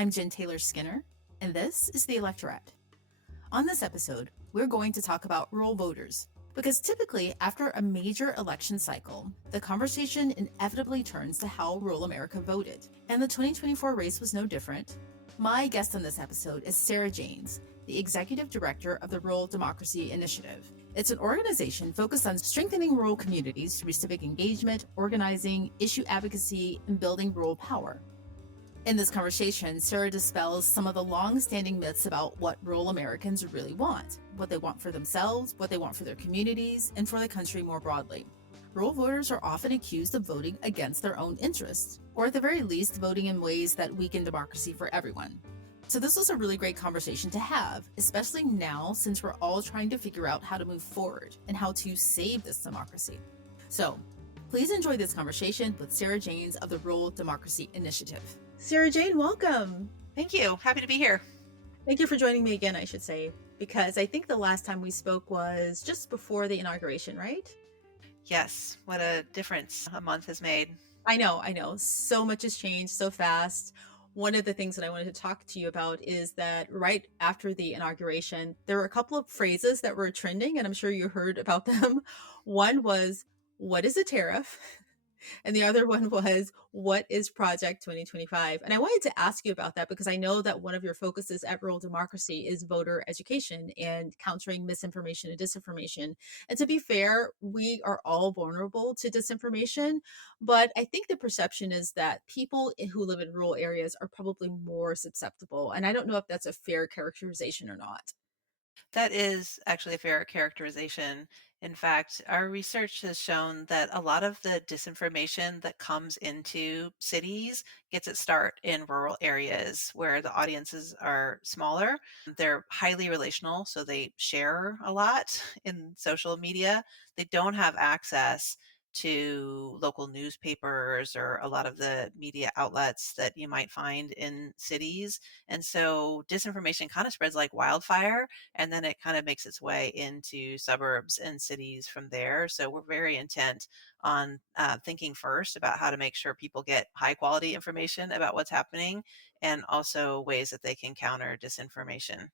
I'm Jen Taylor Skinner, and this is The Electorate. On this episode, we're going to talk about rural voters, because typically after a major election cycle, the conversation inevitably turns to how rural America voted, and the 2024 race was no different. My guest on this episode is Sarah Jaynes, the Executive Director of the Rural Democracy Initiative. It's an organization focused on strengthening rural communities through civic engagement, organizing, issue advocacy, and building rural power. In this conversation, Sarah dispels some of the long-standing myths about what rural Americans really want, what they want for themselves, what they want for their communities, and for the country more broadly. Rural voters are often accused of voting against their own interests, or at the very least, voting in ways that weaken democracy for everyone. So this was a really great conversation to have, especially now since we're all trying to figure out how to move forward and how to save this democracy. So please enjoy this conversation with Sarah Jaynes of the Rural Democracy Initiative. Sarah Jane, welcome. Thank you. Happy to be here. Thank you for joining me again, I should say, because I think the last time we spoke was just before the inauguration, right? Yes. What a difference a month has made. I know. So much has changed so fast. One of the things that I wanted to talk to you about is that right after the inauguration, there were a couple of phrases that were trending, and I'm sure you heard about them. One was, "What is a tariff?" And the other one was, "What is Project 2025?" And I wanted to ask you about that because I know that one of your focuses at Rural Democracy is voter education and countering misinformation and disinformation. And to be fair, we are all vulnerable to disinformation, but I think the perception is that people who live in rural areas are probably more susceptible. And I don't know if that's a fair characterization or not. That is actually a fair characterization. In fact, our research has shown that a lot of the disinformation that comes into cities gets its start in rural areas where the audiences are smaller. They're highly relational, so they share a lot in social media. They don't have access to local newspapers or a lot of the media outlets that you might find in cities. And so disinformation kind of spreads like wildfire, and then it kind of makes its way into suburbs and cities from there. So we're very intent on thinking first about how to make sure people get high quality information about what's happening, and also ways that they can counter disinformation.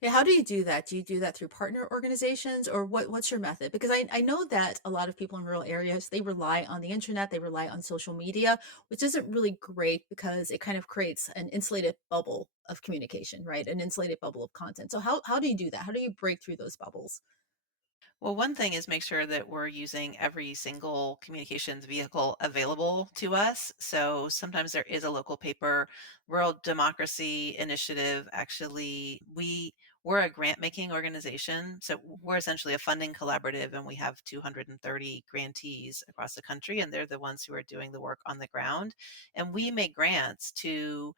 Yeah, how do you do that? Do you do that through partner organizations or what's your method? Because I know that a lot of people in rural areas, they rely on the internet, they rely on social media, which isn't really great because it kind of creates an insulated bubble of communication, right? An insulated bubble of content. So how do you do that? How do you break through those bubbles? Well, one thing is make sure that we're using every single communications vehicle available to us. So sometimes there is a local paper, Rural Democracy Initiative. Actually, we're a grant making organization. So we're essentially a funding collaborative, and we have 230 grantees across the country, and they're the ones who are doing the work on the ground. And we make grants to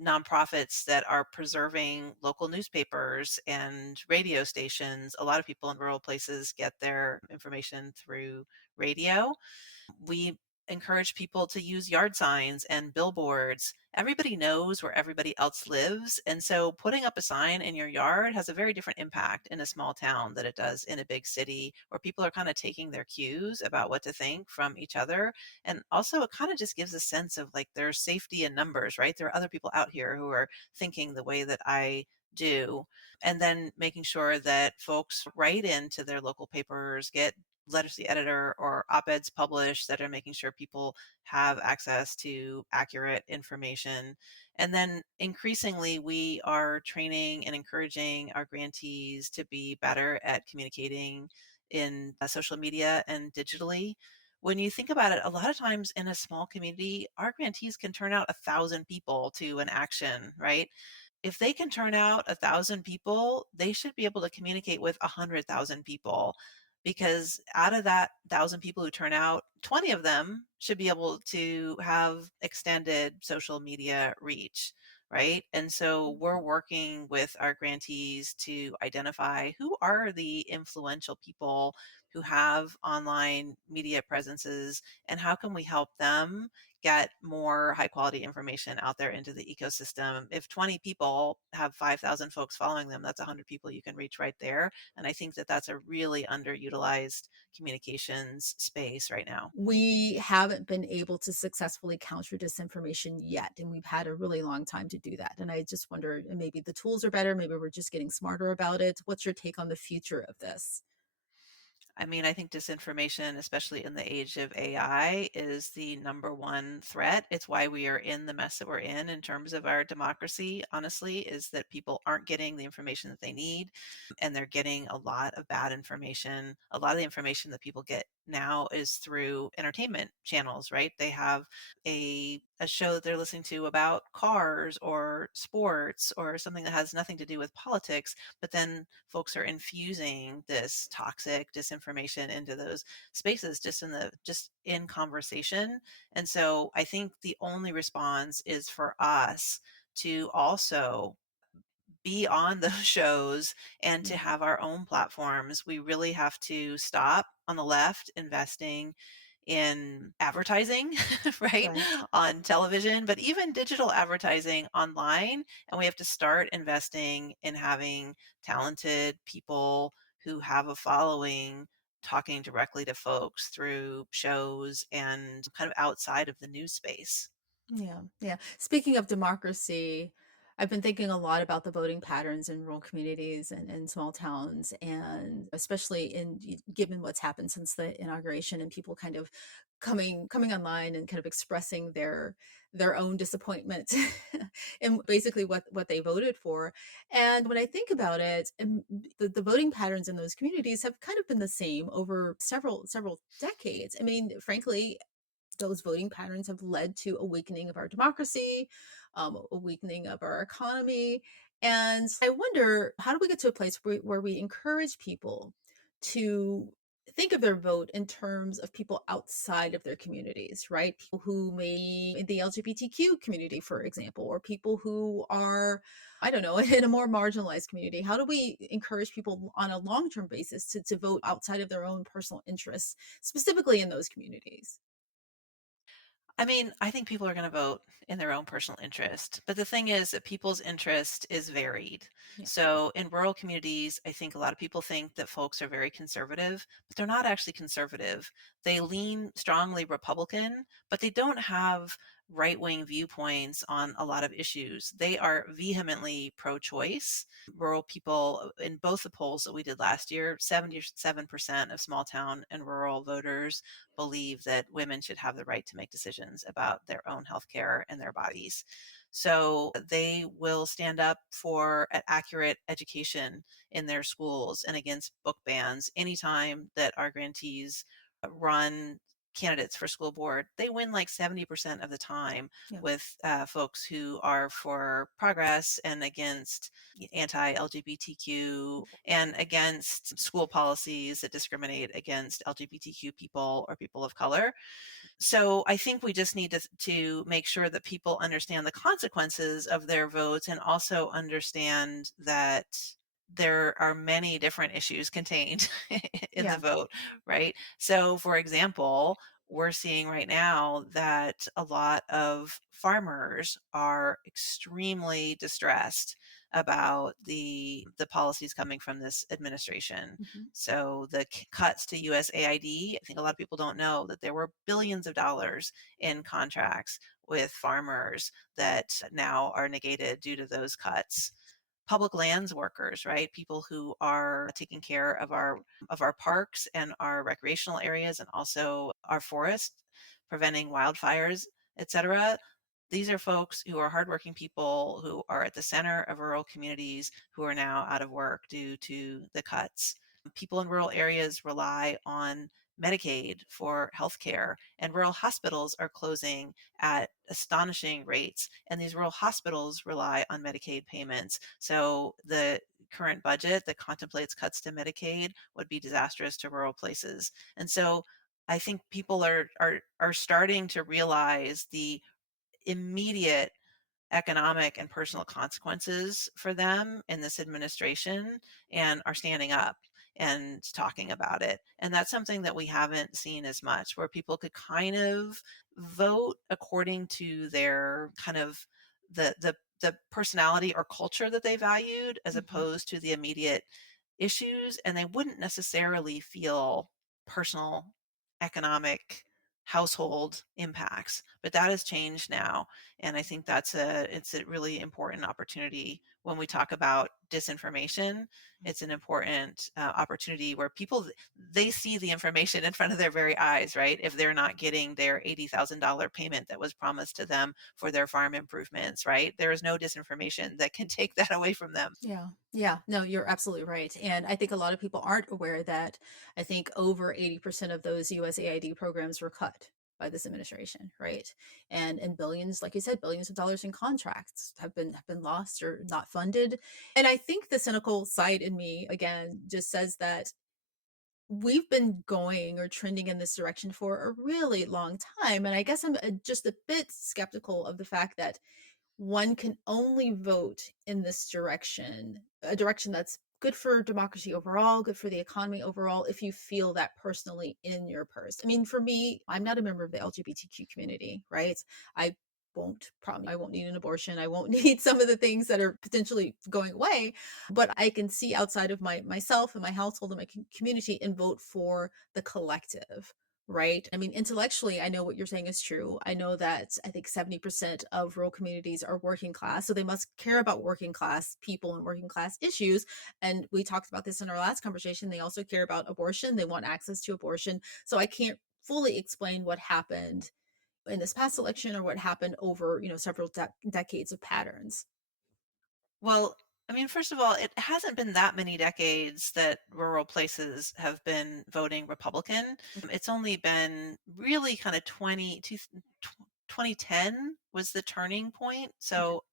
nonprofits that are preserving local newspapers and radio stations. A lot of people in rural places get their information through radio. We encourage people to use yard signs and billboards. Everybody knows where everybody else lives. And so putting up a sign in your yard has a very different impact in a small town than it does in a big city, where people are kind of taking their cues about what to think from each other. And also, it kind of just gives a sense of like there's safety in numbers, right? There are other people out here who are thinking the way that I do. And then making sure that folks write into their local papers, get letters to the editor or op-eds published that are making sure people have access to accurate information. And then increasingly, we are training and encouraging our grantees to be better at communicating in social media and digitally. When you think about it, a lot of times in a small community, our grantees can turn out 1,000 people to an action, right? If they can turn out 1,000 people, they should be able to communicate with 100,000 people, because out of that 1,000 people who turn out, 20 of them should be able to have extended social media reach, right? And so we're working with our grantees to identify who are the influential people who have online media presences, and how can we help them get more high quality information out there into the ecosystem. If 20 people have 5,000 folks following them, that's 100 people you can reach right there. And I think that that's a really underutilized communications space right now. We haven't been able to successfully counter disinformation yet, and we've had a really long time to do that. And I just wonder, maybe the tools are better, maybe we're just getting smarter about it. What's your take on the future of this? I mean, I think disinformation, especially in the age of AI, is the number one threat. It's why we are in the mess that we're in terms of our democracy, honestly, is that people aren't getting the information that they need, and they're getting a lot of bad information. A lot of the information that people get now is through entertainment channels, right? They have a show that they're listening to about cars or sports or something that has nothing to do with politics, but then folks are infusing this toxic disinformation into those spaces just in conversation. And so I think the only response is for us to also be on those shows and to Yeah, have our own platforms. We really have to stop on the left investing in advertising, right? right. On television, but even digital advertising online. And we have to start investing in having talented people who have a following talking directly to folks through shows and kind of outside of the news space. Yeah, yeah. Speaking of democracy, I've been thinking a lot about the voting patterns in rural communities and small towns, and especially given what's happened since the inauguration and people kind of coming online and kind of expressing their own disappointment and basically what they voted for. And when I think about it, the voting patterns in those communities have kind of been the same over several decades. I mean, frankly, those voting patterns have led to a weakening of our democracy, a weakening of our economy. And I wonder, how do we get to a place where we encourage people to think of their vote in terms of people outside of their communities, right? People who may be in the LGBTQ community, for example, or people who are, I don't know, in a more marginalized community. How do we encourage people on a long term basis to vote outside of their own personal interests, specifically in those communities? I mean, I think people are going to vote in their own personal interest. But the thing is that people's interest is varied. Yeah. So in rural communities, I think a lot of people think that folks are very conservative, but they're not actually conservative. They lean strongly Republican, but they don't have right wing viewpoints on a lot of issues. They are vehemently pro choice. Rural people, in both the polls that we did last year, 77% of small town and rural voters believe that women should have the right to make decisions about their own healthcare and their bodies. So they will stand up for an accurate education in their schools and against book bans anytime that our grantees run candidates for school board. They win like 70% of the time Yeah. with folks who are for progress and against anti LGBTQ and against school policies that discriminate against LGBTQ people or people of color. So I think we just need to make sure that people understand the consequences of their votes and also understand that there are many different issues contained in the Yeah. vote, right? So, for example, we're seeing right now that a lot of farmers are extremely distressed about the policies coming from this administration. Mhm. So the cuts to USAID, I think a lot of people don't know that there were billions of dollars in contracts with farmers that now are negated due to those cuts. Public lands workers, right? People who are taking care of our parks and our recreational areas and also our forests, preventing wildfires, etc. These are folks who are hardworking people who are at the center of rural communities who are now out of work due to the cuts. People in rural areas rely on Medicaid for healthcare, and rural hospitals are closing at astonishing rates. And these rural hospitals rely on Medicaid payments. So the current budget that contemplates cuts to Medicaid would be disastrous to rural places. And so I think people are starting to realize the immediate economic and personal consequences for them in this administration and are standing up. and talking about it. And that's something that we haven't seen as much, where people could kind of vote according to their kind of the personality or culture that they valued, as Mhm. opposed to the immediate issues, and they wouldn't necessarily feel personal economic household impacts. But that has changed now, and I think it's a really important opportunity when we talk about disinformation. It's an important opportunity where people, they see the information in front of their very eyes, right? If they're not getting their $80,000 payment that was promised to them for their farm improvements, right? There is no disinformation that can take that away from them. Yeah. Yeah. No, you're absolutely right. And I think a lot of people aren't aware that I think over 80% of those USAID programs were cut by this administration, right? And billions, like you said, billions of dollars in contracts have been lost or not funded. And I think the cynical side in me again just says that we've been going or trending in this direction for a really long time. And I guess I'm just a bit skeptical of the fact that one can only vote in this direction, a direction that's good for democracy overall, good for the economy overall, if you feel that personally in your purse. I mean, for me, I'm not a member of the LGBTQ community, right? I I won't need an abortion. I won't need some of the things that are potentially going away, but I can see outside of myself and my household and my community and vote for the collective, right? I mean, intellectually, I know what you're saying is true. I know that I think 70% of rural communities are working class. So they must care about working class people and working class issues. And we talked about this in our last conversation. They also care about abortion. They want access to abortion. So I can't fully explain what happened in this past election or what happened over, several decades of patterns. Well, I mean, first of all, it hasn't been that many decades that rural places have been voting Republican. It's only been really kind of 2010 was the turning point. Okay. So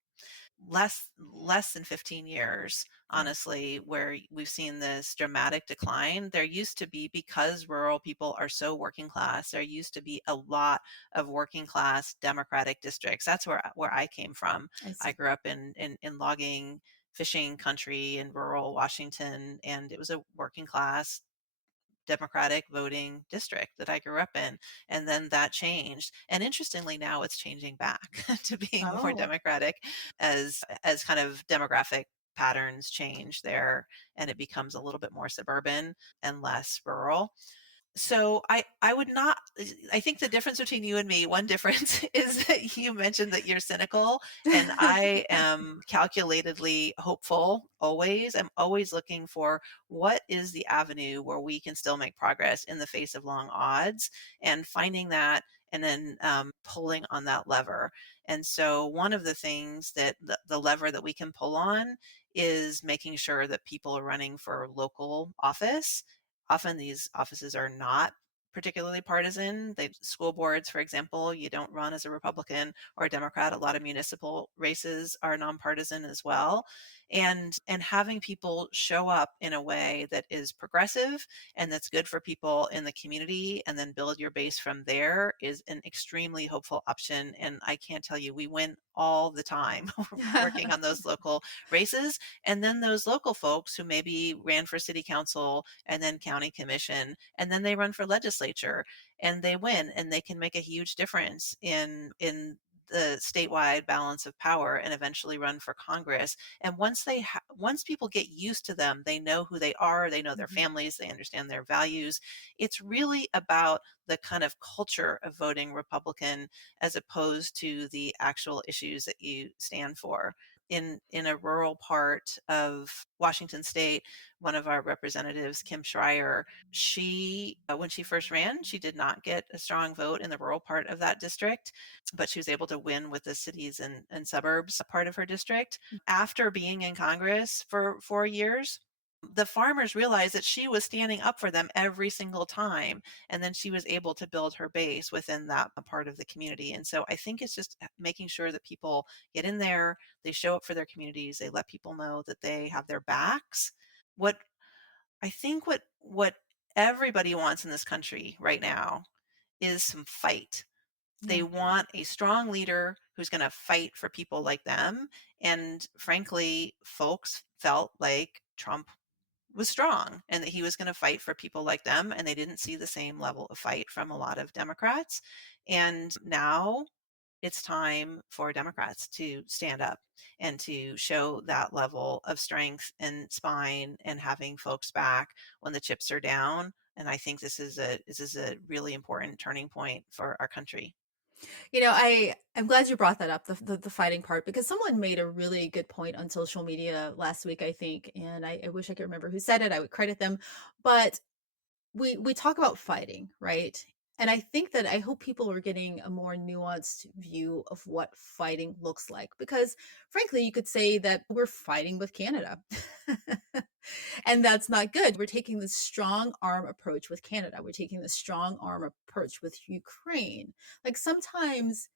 less than 15 years, Yeah. honestly, where we've seen this dramatic decline. There used to be, because rural people are so working class, there used to be a lot of working class Democratic districts. That's where I came from. I I see. grew up in logging, fishing country in rural Washington, and it was a working class Democratic voting district that I grew up in. And then that changed. And interestingly, now it's changing back to being more Oh. Democratic, as kind of demographic patterns change there, and it becomes a little bit more suburban and less rural. So I would not, I think the difference between you and me, one difference is that you mentioned that you're cynical, and I am calculatedly hopeful always. I'm always looking for what is the avenue where we can still make progress in the face of long odds, and finding that, and then pulling on that lever. And so one of the things that the lever that we can pull on is making sure that people are running for local office. Often these offices are not particularly partisan. They, school boards, for example, you don't run as a Republican or a Democrat. A lot of municipal races are nonpartisan as well. And having people show up in a way that is progressive and that's good for people in the community, and then build your base from there, is an extremely hopeful option. And I can't tell you, we win all the time working on those local races. And then those local folks who maybe ran for city council and then county commission, and then they run for legislature and they win, and they can make a huge difference in the statewide balance of power, and eventually run for Congress. And once people get used to them, they know who they are, they know their Mhm. families, they understand their values. It's really about the kind of culture of voting Republican, as opposed to the actual issues that you stand for. In a rural part of Washington State, one of our representatives, Kim Schreier, she when she first ran, she did not get a strong vote in the rural part of that district, but she was able to win with the cities and suburbs part of her district. After being in Congress for 4 years, the farmers realized that she was standing up for them every single time, and then she was able to build her base within that part of the community. And so I think it's just making sure that people get in there, they show up for their communities, they let people know that they have their backs. What I think what everybody wants in this country right now is some fight. They Yeah. want a strong leader who's going to fight for people like them. And frankly, folks felt like Trump was strong and that he was going to fight for people like them. And they didn't see the same level of fight from a lot of Democrats. And now it's time for Democrats to stand up and to show that level of strength and spine and having folks back when the chips are down. And I think this is a really important turning point for our country. I'm glad you brought that up, the fighting part, because someone made a really good point on social media last week, I think, and I wish I could remember who said it. I would credit them, but we talk about fighting, right? And I think that I hope people are getting a more nuanced view of what fighting looks like, because frankly, you could say that we're fighting with Canada. And that's not good. We're taking this strong arm approach with Canada. We're taking this strong arm approach with Ukraine. Like sometimes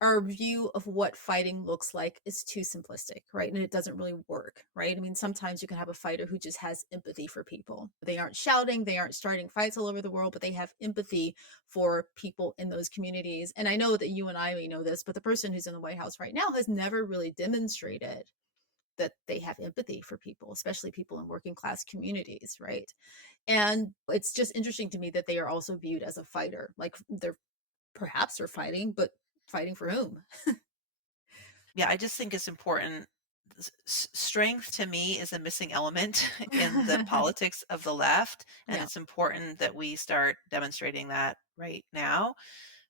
our view of what fighting looks like is too simplistic, right? And it doesn't really work, right? I mean, sometimes you can have a fighter who just has empathy for people. They aren't shouting, they aren't starting fights all over the world, but they have empathy for people in those communities. And I know that you and I may know this, but the person who's in the White House right now has never really demonstrated that they have empathy for people, especially people in working class communities, right? And it's just interesting to me that they are also viewed as a fighter. Like they're perhaps they're fighting, but fighting for whom? Yeah, I just think it's important. Strength to me is a missing element in the politics of the left, and Yeah, it's important that we start demonstrating that right now.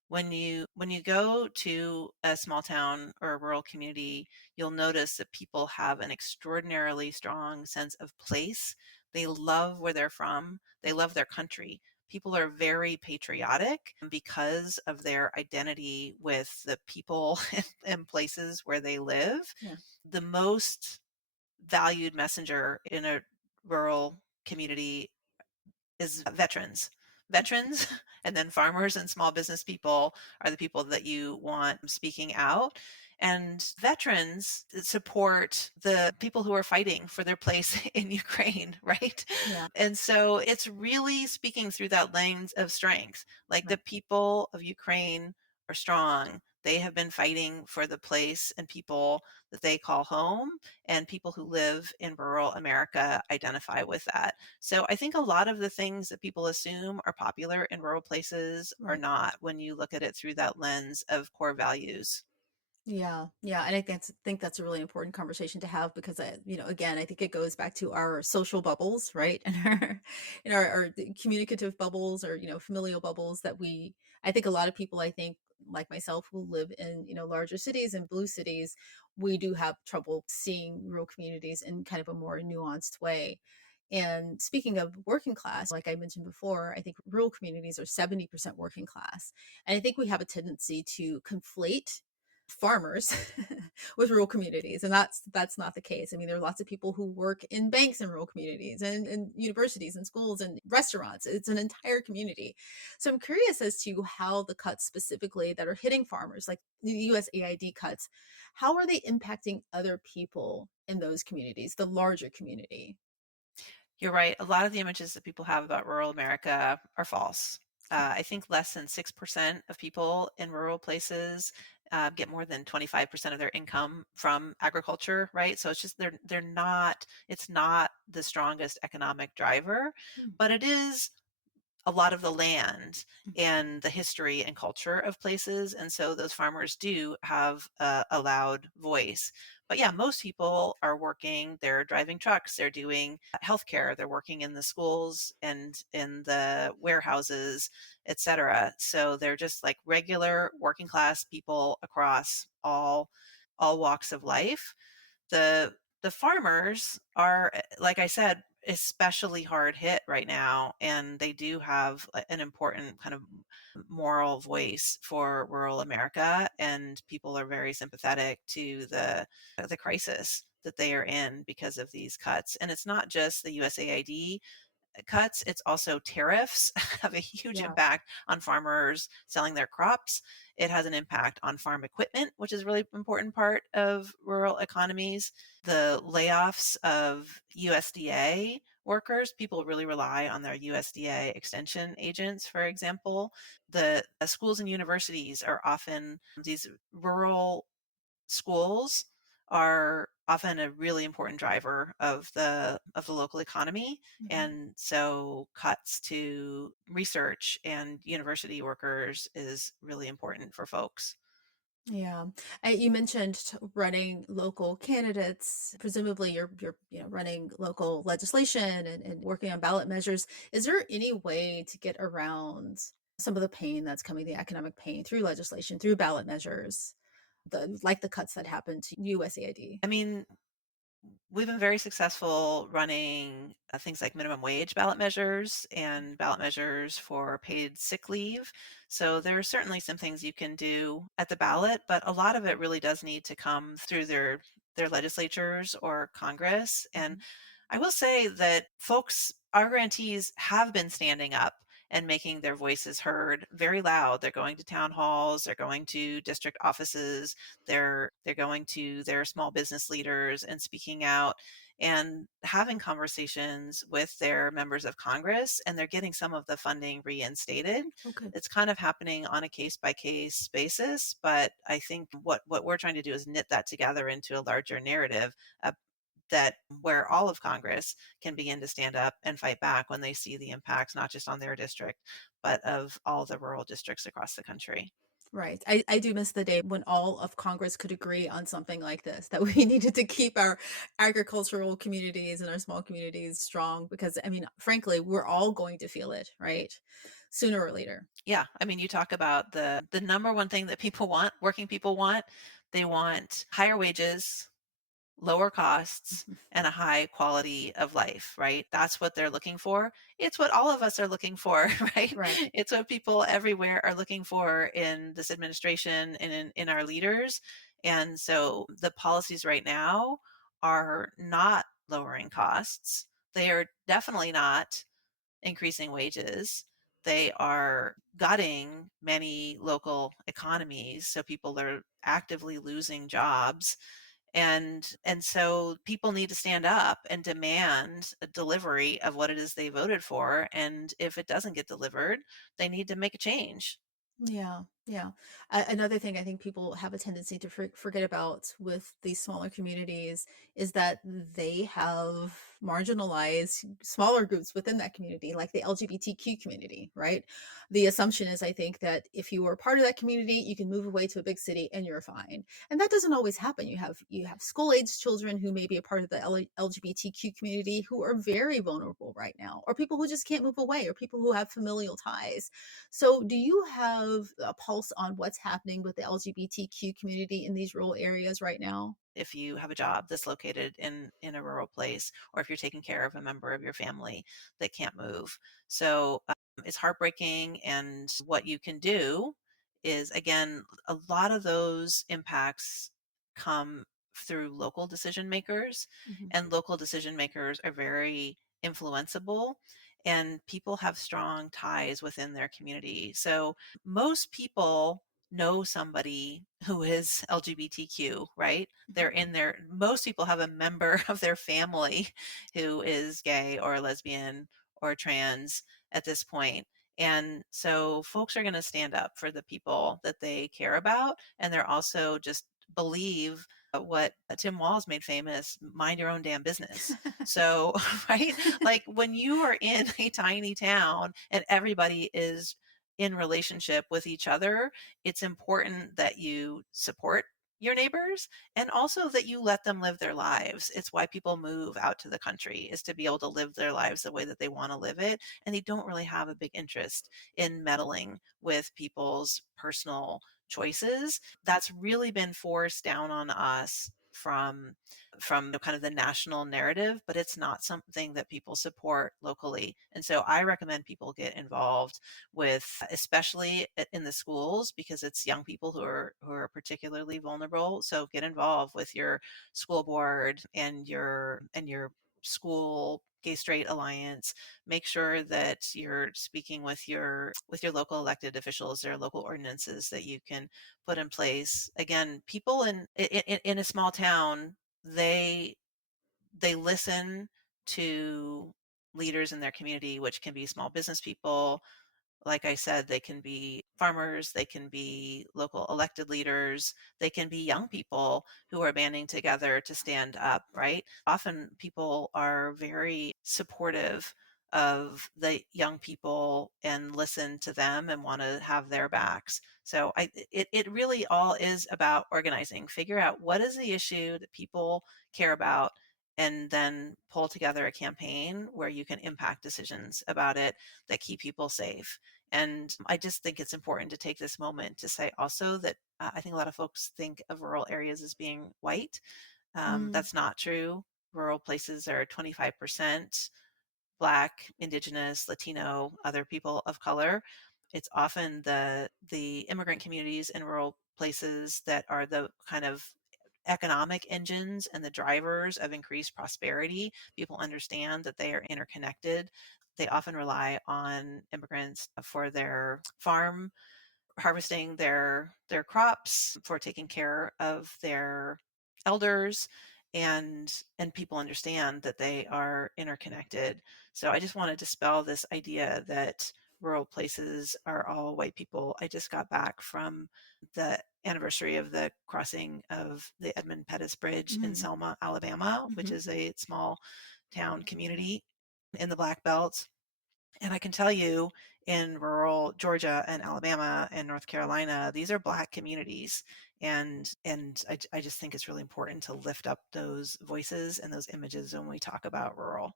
When you go to a small town or a rural community, you'll notice that people have an extraordinarily strong sense of place. They love where they're from. They love their country. People are very patriotic because of their identity with the people and places where they live. yeah, The most valued messenger in a rural community is veterans. Veterans and then farmers and small business people are the people that you want speaking out. And veterans support the people who are fighting for their place in Ukraine, right? yeah, And so it's really speaking through that lens of strength. Like right, the people of Ukraine are strong. They have been fighting for the place and people that they call home, and people who live in rural America identify with that. So I think a lot of the things that people assume are popular in rural places are right. not when you look at it through that lens of core values. Yeah, yeah, and I think that's a really important conversation to have because again, I think it goes back to our social bubbles, right? And our communicative bubbles or familial bubbles that I think a lot of people I think like myself who live in larger cities and blue cities, we do have trouble seeing rural communities in kind of a more nuanced way. And speaking of working class, like I mentioned before, I think rural communities are 70% working class. And I think we have a tendency to conflate farmers with rural communities, and that's not the case. I mean, there are lots of people who work in banks in rural communities and universities and schools and restaurants. It's an entire community. So I'm curious as to how the cuts specifically that are hitting farmers, like the USAID cuts, how are they impacting other people in those communities, the larger community? You're right. A lot of the images that people have about rural America are false. I think less than 6% of people in rural places get more than 25% of their income from agriculture, right? So it's just they're not, it's not the strongest economic driver, Hmm. but it is a lot of the land and the history and culture of places. And so those farmers do have a loud voice. But yeah, most people are working, they're driving trucks, they're doing healthcare, they're working in the schools and in the warehouses, etc. So they're just like regular working class people across all walks of life. The farmers are, like I said, especially hard hit right now, and they do have an important kind of moral voice for rural America, and people are very sympathetic to the crisis that they are in because of these cuts. And it's not just the USAID cuts, it's also tariffs have a huge Yeah, impact on farmers selling their crops. It has an impact on farm equipment, which is a really important part of rural economies. The layoffs of USDA workers, people really rely on their USDA extension agents, for example. The schools and universities are often these rural schools are often a really important driver of the local economy. Mhm. And so cuts to research and university workers is really important for folks. Yeah. You mentioned running local candidates. Presumably you're running local legislation and working on ballot measures. Is there any way to get around some of the pain that's coming, the economic pain through legislation, through ballot measures, like the cuts that happened to USAID? I mean, we've been very successful running things like minimum wage ballot measures and ballot measures for paid sick leave. So there are certainly some things you can do at the ballot, but a lot of it really does need to come through their legislatures or Congress. And Mhm. I will say that folks, our grantees have been standing up and making their voices heard very loud. They're going to town halls, they're going to district offices, they're going to their small business leaders and speaking out and having conversations with their members of Congress, and they're getting some of the funding reinstated. Oh, good. It's kind of happening on a case by case basis, but I think what we're trying to do is knit that together into a larger narrative, uh, that where all of Congress can begin to stand up and fight back when they see the impacts, not just on their district, but of all the rural districts across the country. Right. I do miss the day when all of Congress could agree on something like this, that we needed to keep our agricultural communities and our small communities strong because, I mean, frankly, we're all going to feel it, right? Sooner or later. Yeah, I mean, you talk about the number one thing that people want, working people want, they want higher wages, lower costs, Mhm. and a high quality of life, right? That's what they're looking for. It's what all of us are looking for, right? Right. It's what people everywhere are looking for in this administration and in our leaders. And so the policies right now are not lowering costs. They are definitely not increasing wages. They are gutting many local economies, so people are actively losing jobs. And so people need to stand up and demand a delivery of what it is they voted for. And if it doesn't get delivered, they need to make a change. Yeah, yeah. Another thing I think people have a tendency to forget about with these smaller communities is that they have marginalized smaller groups within that community, like the LGBTQ community, right? The assumption is, I think, that if you were part of that community, you can move away to a big city and you're fine. And that doesn't always happen. You have school age children who may be a part of the LGBTQ community who are very vulnerable right now, or people who just can't move away, or people who have familial ties. So, do you have a pulse on what's happening with the LGBTQ community in these rural areas right now? If you have a job that's located in a rural place, or if you're taking care of a member of your family that can't move. So it's heartbreaking. And what you can do is, again, a lot of those impacts come through local decision makers, Mhm. and local decision makers are very influenceable, and people have strong ties within their community. So most people know somebody who is LGBTQ, right? Mhm. They're in their most people have a member of their family who is gay or lesbian or trans at this point. And so folks are going to stand up for the people that they care about. And they're also just believe what Tim Walz made famous, mind your own damn business. So, right? Like when you are in a tiny town and everybody is in relationship with each other, it's important that you support your neighbors and also that you let them live their lives. It's why people move out to the country, is to be able to live their lives the way that they want to live it. And they don't really have a big interest in meddling with people's personal choices. That's really been forced down on us from kind of the national narrative, but it's not something that people support locally. And so I recommend people get involved with, especially in the schools, because it's young people who are particularly vulnerable. So get involved with your school board and your school gay straight alliance. Make sure that you're speaking with your local elected officials. There are local ordinances that you can put in place. Again, people in a small town, they they listen to leaders in their community, which can be small business people, Like I said, they can be farmers, they can be local elected leaders, they can be young people who are banding together to stand up, right? Often people are very supportive of the young people and listen to them and want to have their backs. So it really all is about organizing. Figure out what is the issue that people care about, and then pull together a campaign where you can impact decisions about it that keep people safe. And I just think it's important to take this moment to say also that I think a lot of folks think of rural areas as being white. Mm, That's not true. Rural places are 25% Black, Indigenous, Latino, other people of color. It's often the immigrant communities in rural places that are the kind of economic engines and the drivers of increased prosperity. People understand that they are interconnected. They often rely on immigrants for their farm harvesting their crops, for taking care of their elders, and people understand that they are interconnected. So I just want to dispel this idea that rural places are all white people. I just got back from the anniversary of the crossing of the Edmund Pettus Bridge in mm, Selma, Alabama, which mhm. is a small town community in the Black Belt. And I can tell you, in rural Georgia and Alabama and North Carolina, these are Black communities. And I just think it's really important to lift up those voices and those images when we talk about rural.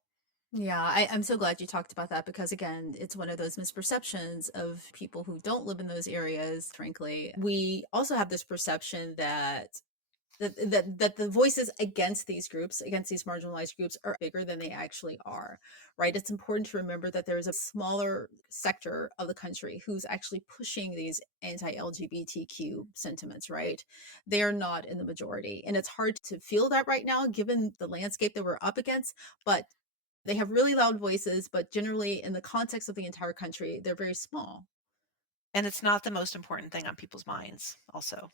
Yeah, I'm so glad you talked about that because, again, it's one of those misperceptions of people who don't live in those areas, frankly. We also have this perception that the voices against these groups, against these marginalized groups, are bigger than they actually are, right? It's important to remember that there is a smaller sector of the country who's actually pushing these anti-LGBTQ sentiments, right? They are not in the majority. And it's hard to feel that right now, given the landscape that we're up against. But they have really loud voices, but generally, in the context of the entire country, they're very small. And it's not the most important thing on people's minds, also.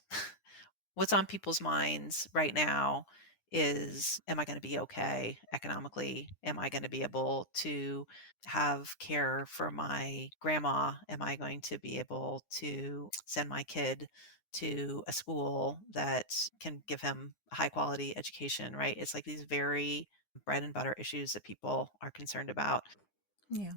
What's on people's minds right now is, am I going to be okay economically? Am I going to be able to have care for my grandma? Am I going to be able to send my kid to a school that can give him a high quality education, right? It's like these very bread and butter issues that people are concerned about. Yeah.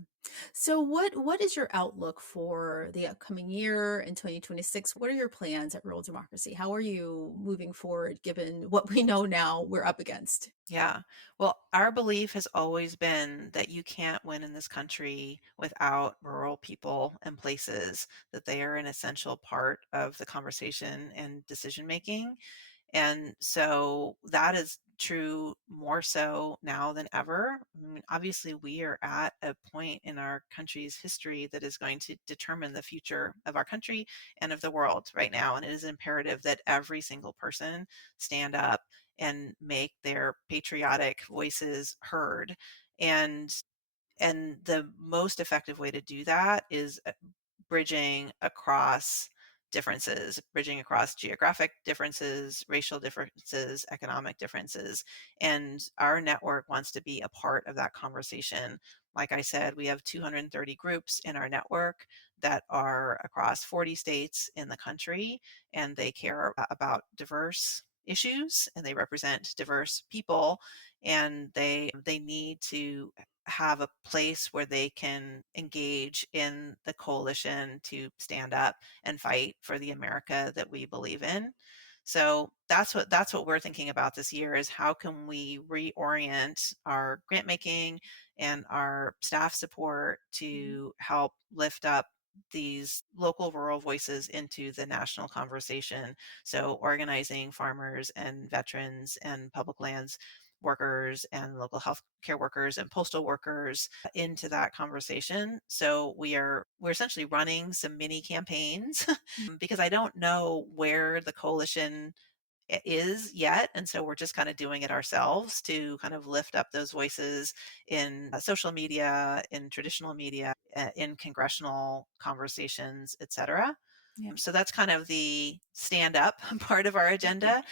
So what is your outlook for the upcoming year in 2026? What are your plans at Rural Democracy? How are you moving forward given what we know now we're up against? Yeah. Well, our belief has always been that you can't win in this country without rural people and places, that they are an essential part of the conversation and decision making. And so that is true more so now than ever. I mean, obviously, we are at a point in our country's history that is going to determine the future of our country and of the world right now. And it is imperative that every single person stand up and make their patriotic voices heard. And and the most effective way to do that is bridging across differences, bridging across geographic differences, racial differences, economic differences. And our network wants to be a part of that conversation. Like I said, we have 230 groups in our network that are across 40 states in the country, and they care about diverse issues and they represent diverse people, and they need to have a place where they can engage in the coalition to stand up and fight for the America that we believe in. So that's what we're thinking about this year, is how can we reorient our grant making and our staff support to help lift up these local rural voices into the national conversation. So organizing farmers and veterans and public lands workers and local health care workers and postal workers into that conversation. So we're essentially running some mini campaigns because I don't know where the coalition is yet, and so we're just kind of doing it ourselves to kind of lift up those voices in social media, in traditional media, in congressional conversations, etc. Yeah. So that's kind of the stand up part of our agenda.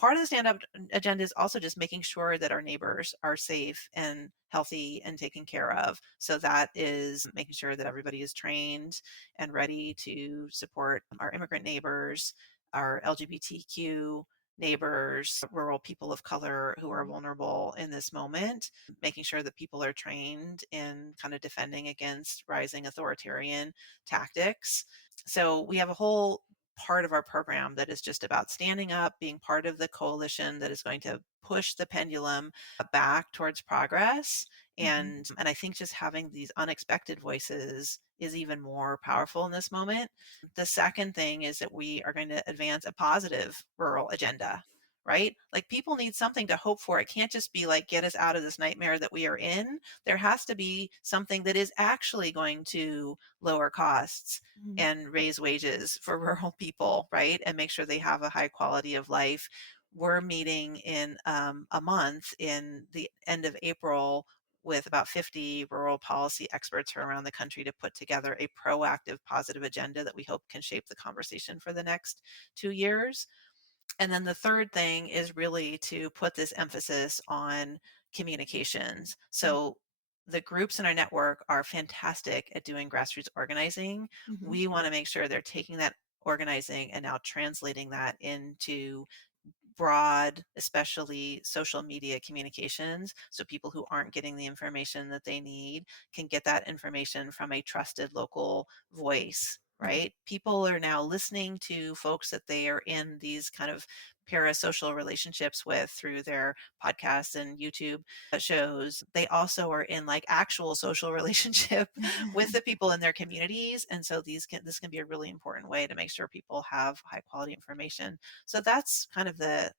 part of the stand up agenda is also just making sure that our neighbors are safe and healthy and taken care of. So that is making sure that everybody is trained and ready to support our immigrant neighbors, our LGBTQ neighbors, rural people of color who are vulnerable in this moment, making sure that people are trained in kind of defending against rising authoritarian tactics. So we have a whole part of our program that is just about standing up, being part of the coalition that is going to push the pendulum back towards progress. Mhm. And I think just having these unexpected voices is even more powerful in this moment. The second thing is that we are going to advance a positive rural agenda, right? Like people need something to hope for. It can't just be like, get us out of this nightmare that we are in. There has to be something that is actually going to lower costs Mhm. and raise wages for rural people, right? And make sure they have a high quality of life. We're meeting in a month in the end of April with about 50 rural policy experts from around the country to put together a proactive, positive agenda that we hope can shape the conversation for the next 2 years. And then the third thing is really to put this emphasis on communications. So the groups in our network are fantastic at doing grassroots organizing. Mhm. We want to make sure they're taking that organizing and now translating that into broad, especially social media communications. So people who aren't getting the information that they need can get that information from a trusted local voice, Yeah. right? People are now listening to folks that they are in these kind of parasocial relationships with through their podcasts and YouTube shows. They also are in like actual social relationship with the people in their communities. And so this can be a really important way to make sure people have high quality information. So that's kind of the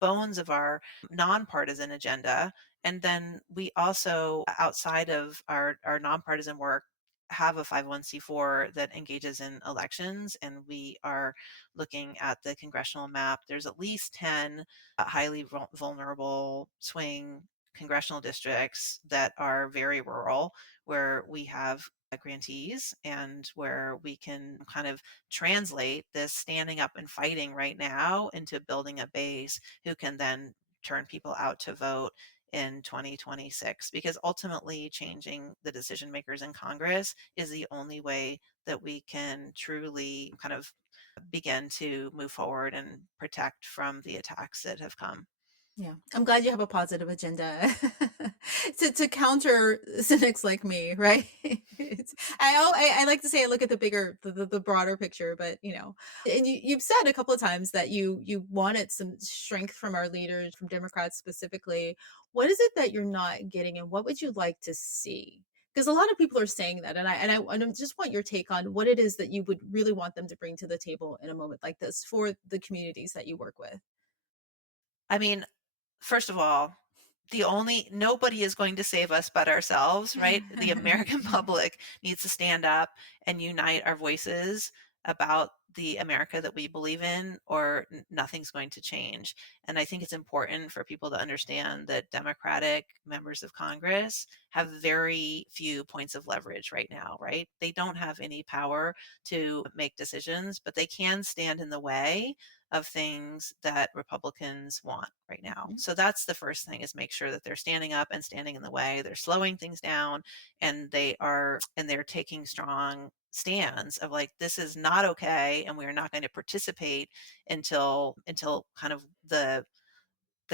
bones of our nonpartisan agenda. And then we also, outside of our nonpartisan work, have a 501c4 that engages in elections, and we are looking at the congressional map. There's at least 10 highly vulnerable swing congressional districts that are very rural, where we have grantees and where we can kind of translate this standing up and fighting right now into building a base who can then turn people out to vote in 2026, because ultimately changing the decision makers in Congress is the only way that we can truly kind of begin to move forward and protect from the attacks that have come. Yeah, I'm glad you have a positive agenda to counter cynics like me, right? I like to say I look at the bigger, the broader picture, but and you've said a couple of times that you wanted some strength from our leaders, from Democrats specifically. What is it that you're not getting, and what would you like to see? Because a lot of people are saying that, and I just want your take on what it is that you would really want them to bring to the table in a moment like this for the communities that you work with. I mean, first of all, nobody is going to save us but ourselves, right? The American public needs to stand up and unite our voices about the America that we believe in, or nothing's going to change. And I think it's important for people to understand that Democratic members of Congress have very few points of leverage right now, right? They don't have any power to make decisions, but they can stand in the way of things that Republicans want right now. So that's the first thing, is make sure that they're standing up and standing in the way. They're slowing things down, and they're taking strong stands of like, this is not okay, and we are not going to participate until kind of the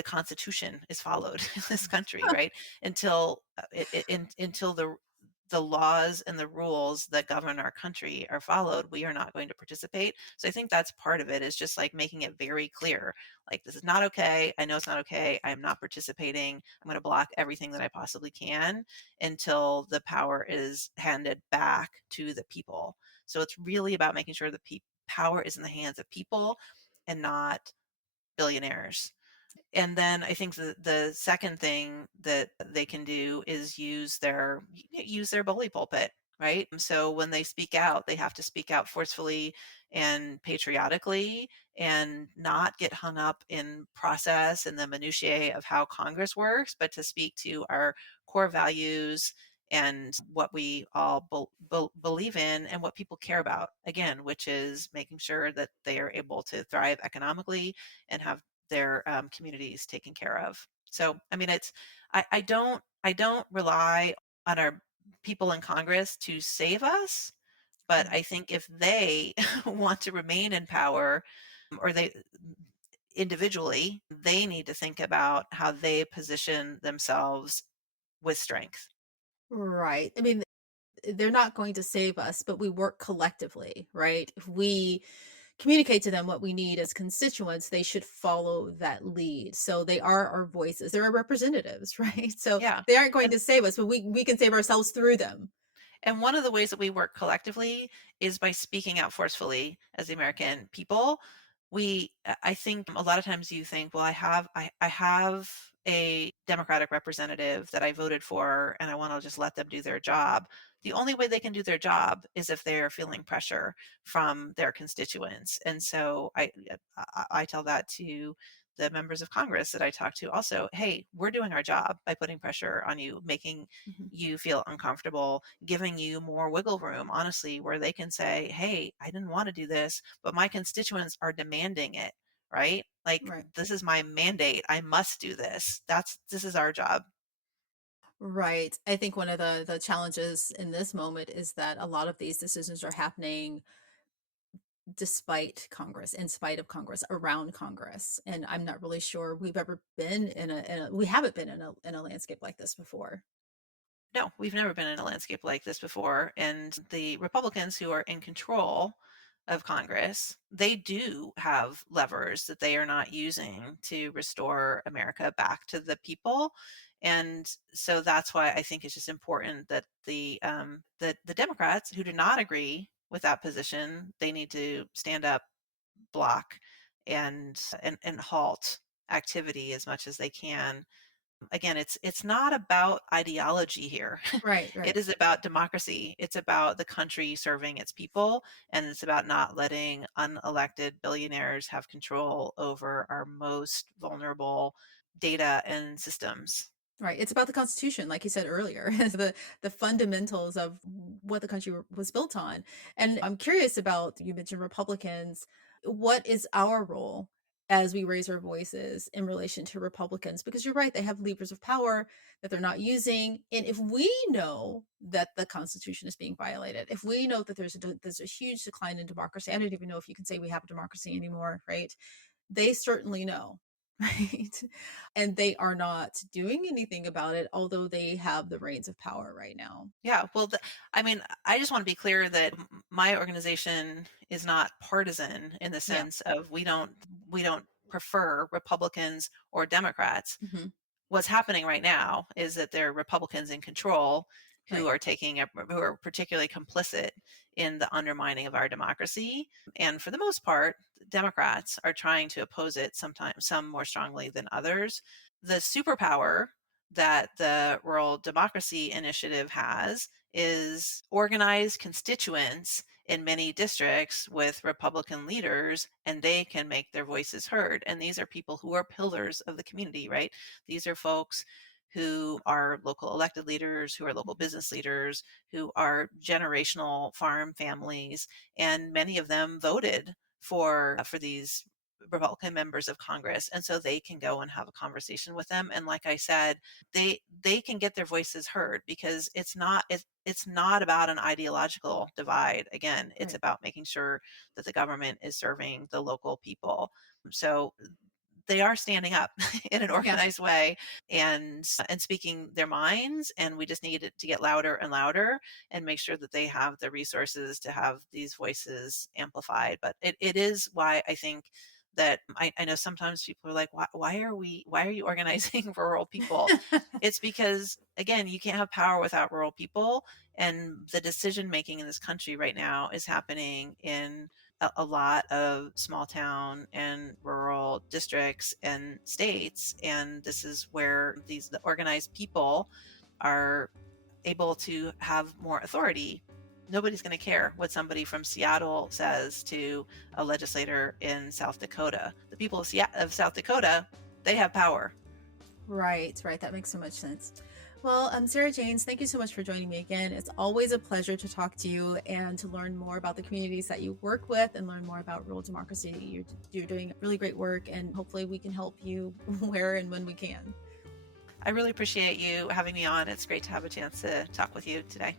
Constitution is followed in this country, right? Until until the laws and the rules that govern our country are followed, we are not going to participate. So I think that's part of it, is just like making it very clear, like, this is not okay. I know it's not okay. I am not participating. I'm going to block everything that I possibly can until the power is handed back to the people. So it's really about making sure the power is in the hands of people and not billionaires. And then I think the second thing that they can do is use their bully pulpit, right? So when they speak out, they have to speak out forcefully and patriotically, and not get hung up in process and the minutiae of how Congress works, but to speak to our core values and what we all believe in and what people care about, again, which is making sure that they are able to thrive economically and have their communities taken care of. So, I mean, I don't rely on our people in Congress to save us, but I think if they want to remain in power, or they individually, they need to think about how they position themselves with strength. Right. I mean, they're not going to save us, but we work collectively, right? If we communicate to them what we need as constituents, they should follow that lead. So they are our voices. They're our representatives, right? So Yeah. they aren't going And to save us, but we can save ourselves through them. And one of the ways that we work collectively is by speaking out forcefully as the American people. I think a lot of times you think, well, I have a Democratic representative that I voted for and I want to just let them do their job. The only way they can do their job is if they're feeling pressure from their constituents. And so I tell that to the members of Congress that I talk to also. Hey, we're doing our job by putting pressure on you, making Mhm. you feel uncomfortable, giving you more wiggle room, honestly, where they can say, hey, I didn't want to do this, but my constituents are demanding it, right? Like, Right. this is my mandate. I must do this. This is our job. Right. I think one of the challenges in this moment is that a lot of these decisions are happening despite Congress, in spite of Congress, around Congress. And I'm not really sure we've ever been we haven't been in a landscape like this before. No, we've never been in a landscape like this before. And the Republicans who are in control of Congress, they do have levers that they are not using to restore America back to the people. And so that's why I think it's just important that the Democrats who do not agree with that position, they need to stand up, block, and halt activity as much as they can. Again, it's not about ideology here. Right, It right. is about democracy. It's about the country serving its people, and it's about not letting unelected billionaires have control over our most vulnerable data and systems. Right. It's about the Constitution, like you said earlier, is the fundamentals of what the country was built on. And I'm curious about, you mentioned Republicans. What is our role as we raise our voices in relation to Republicans? Because you're right, they have levers of power that they're not using. And if we know that the Constitution is being violated, if we know that there's a huge decline in democracy, I don't even know if you can say we have a democracy anymore, right? They certainly know, right? And they are not doing anything about it, although they have the reins of power right now. Yeah, well, I mean, I just want to be clear that my organization is not partisan in the Yeah. sense of we don't prefer Republicans or Democrats. Hmm. What's happening right now is that there are Republicans in control Right. who are particularly complicit in the undermining of our democracy. And for the most part, Democrats are trying to oppose it, sometimes some more strongly than others. The superpower that the Rural Democracy Initiative has is organized constituents in many districts with Republican leaders, and they can make their voices heard. And these are people who are pillars of the community, right? These are folks who are local elected leaders, who are local Mhm. business leaders, who are generational farm families, and many of them voted for these Republican members of Congress. And so they can go and have a conversation with them. And like I said, they can get their voices heard because it's not about an ideological divide. Again, it's Right. about making sure that the government is serving the local people. So they are standing up in an Yeah. organized way and speaking their minds, and we just need it to get louder and louder and make sure that they have the resources to have these voices amplified. But it is why I think that I know sometimes people are like, why are you organizing for rural people? It's because, again, you can't have power without rural people, and the decision making in this country right now is happening in a lot of small town and rural districts and states. And this is where the organized people are able to have more authority. Nobody's going to care what somebody from Seattle says to a legislator in South Dakota. The people of South Dakota, they have power. Right. Right. That makes so much sense. Well, Sarah Jaynes, thank you so much for joining me again. It's always a pleasure to talk to you and to learn more about the communities that you work with and learn more about rural democracy. You're doing really great work, and hopefully we can help you where and when we can. I really appreciate you having me on. It's great to have a chance to talk with you today.